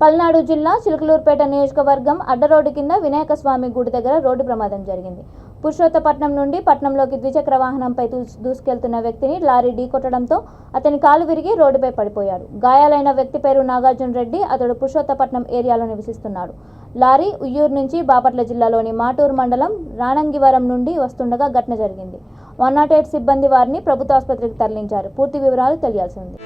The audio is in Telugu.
పల్నాడు జిల్లా చిలకలూరుపేట నియోజకవర్గం అడ్డరోడ్డు కింద వినాయక స్వామి గుడి దగ్గర రోడ్డు ప్రమాదం జరిగింది. పురుషోత్తపట్నం నుండి పట్నంలోకి ద్విచక్ర వాహనంపై దూసుకెళ్తున్న వ్యక్తిని లారీ ఢీకొట్టడంతో అతని కాలు విరిగి రోడ్డుపై పడిపోయాడు. గాయాలైన వ్యక్తి పేరు నాగార్జున రెడ్డి. అతడు పురుషోత్తపట్నం ఏరియాలో నివసిస్తున్నాడు. లారీ ఉయ్యూరు నుంచి బాపట్ల జిల్లాలోని మాటూరు మండలం రాణంగివరం నుండి వస్తుండగా ఘటన జరిగింది. 108 సిబ్బంది వారిని ప్రభుత్వ ఆసుపత్రికి తరలించారు. పూర్తి వివరాలు తెలియాల్సి ఉంది.